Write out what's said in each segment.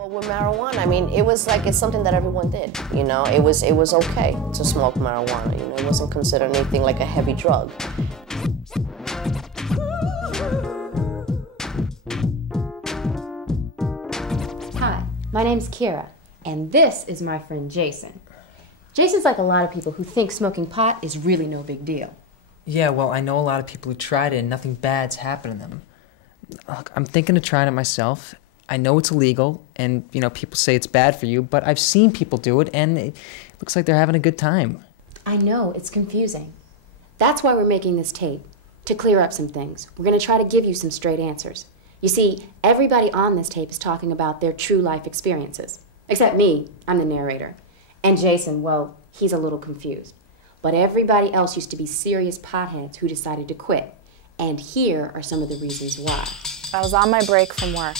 Well, with marijuana, I mean, it was like it's something that everyone did. You know, it was okay to smoke marijuana. You know, it wasn't considered anything like a heavy drug. Hi, my name's Kira, and this is my friend Jason. Jason's like a lot of people who think smoking pot is really no big deal. Yeah, well, I know a lot of people who tried it and nothing bad's happened to them. Look, I'm thinking of trying it myself. I know it's illegal, and, you know, people say it's bad for you, but I've seen people do it, and it looks like they're having a good time. I know, it's confusing. That's why we're making this tape, to clear up some things. We're going to try to give you some straight answers. You see, everybody on this tape is talking about their true life experiences. Except me, I'm the narrator. And Jason, well, he's a little confused. But everybody else used to be serious potheads who decided to quit. And here are some of the reasons why. I was on my break from work,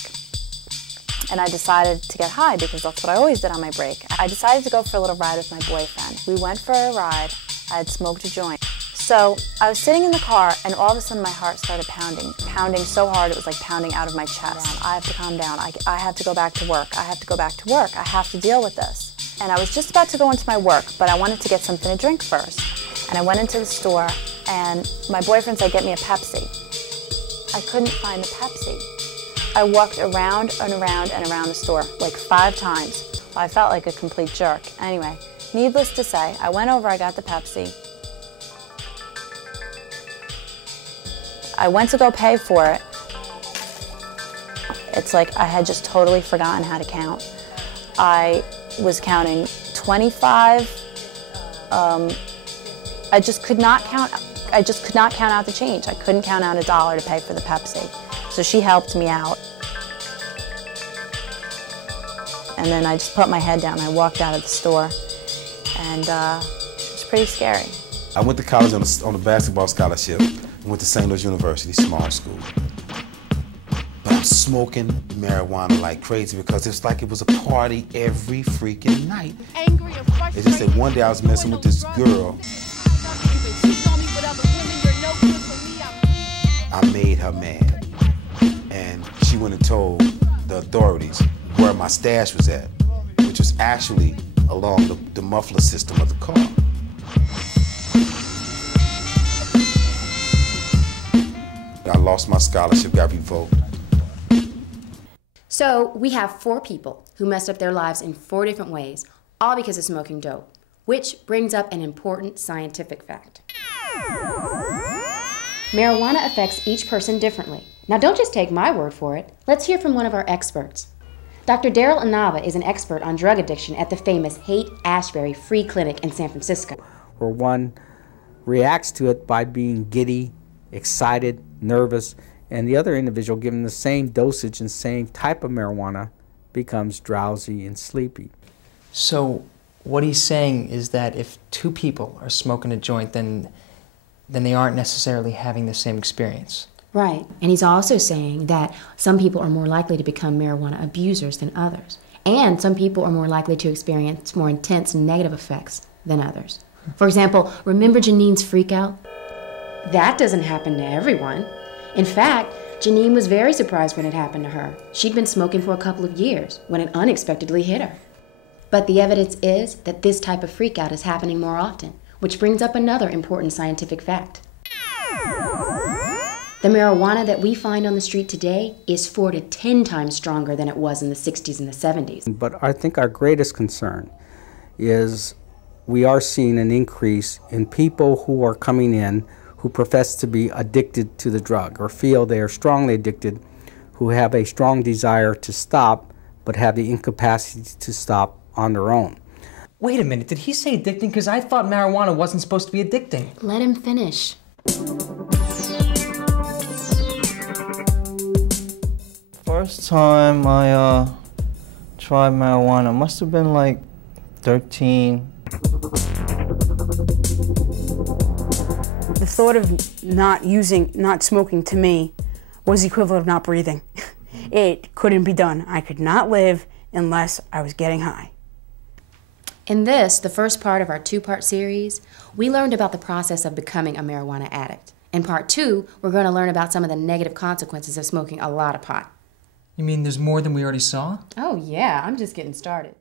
and I decided to get high because that's what I always did on my break. I decided to go for a little ride with my boyfriend. We went for a ride. I had smoked a joint. So I was sitting in the car, and all of a sudden my heart started pounding so hard it was like pounding out of my chest. I have to calm down. I have to go back to work. I have to go back to work. I have to deal with this. And I was just about to go into my work, but I wanted to get something to drink first. And I went into the store, and my boyfriend said, "Get me a Pepsi." I couldn't find the Pepsi. I walked around and around and around the store like 5 times. I felt like a complete jerk. Anyway, needless to say, I went over, I got the Pepsi. I went to go pay for it. It's like I had just totally forgotten how to count. I was counting 25. I just could not count out the change. I couldn't count out $1 to pay for the Pepsi. So she helped me out. And then I just put my head down. I walked out of the store, and it was pretty scary. I went to college on a basketball scholarship. I went to St. Louis University, small school. But I'm smoking marijuana like crazy because it's like it was a party every freaking night. It's just that one day I was messing with this girl. I made her mad, and she went and told the authorities where my stash was at, which was actually along the muffler system of the car. I lost my scholarship, got revoked. So we have 4 people who messed up their lives in 4 different ways, all because of smoking dope, which brings up an important scientific fact. Marijuana affects each person differently. Now don't just take my word for it. Let's hear from one of our experts. Dr. Daryl Inaba is an expert on drug addiction at the famous Haight-Ashbury Free Clinic in San Francisco. Where one reacts to it by being giddy, excited, nervous, and the other individual, given the same dosage and same type of marijuana, becomes drowsy and sleepy. So what he's saying is that if 2 people are smoking a joint, then they aren't necessarily having the same experience. Right, and he's also saying that some people are more likely to become marijuana abusers than others. And some people are more likely to experience more intense negative effects than others. For example, remember Janine's freak out? That doesn't happen to everyone. In fact, Janine was very surprised when it happened to her. She'd been smoking for a couple of years when it unexpectedly hit her. But the evidence is that this type of freak out is happening more often, which brings up another important scientific fact. The marijuana that we find on the street today is 4 to 10 times stronger than it was in the 60s and the 70s. But I think our greatest concern is we are seeing an increase in people who are coming in who profess to be addicted to the drug or feel they are strongly addicted, who have a strong desire to stop but have the incapacity to stop on their own. Wait a minute, did he say addicting? Because I thought marijuana wasn't supposed to be addicting. Let him finish. First time I tried marijuana must have been like 13. The thought of not smoking to me was the equivalent of not breathing. It couldn't be done. I could not live unless I was getting high. In this, the first part of our 2-part series, we learned about the process of becoming a marijuana addict. In part 2, we're going to learn about some of the negative consequences of smoking a lot of pot. You mean there's more than we already saw? Oh, yeah, I'm just getting started.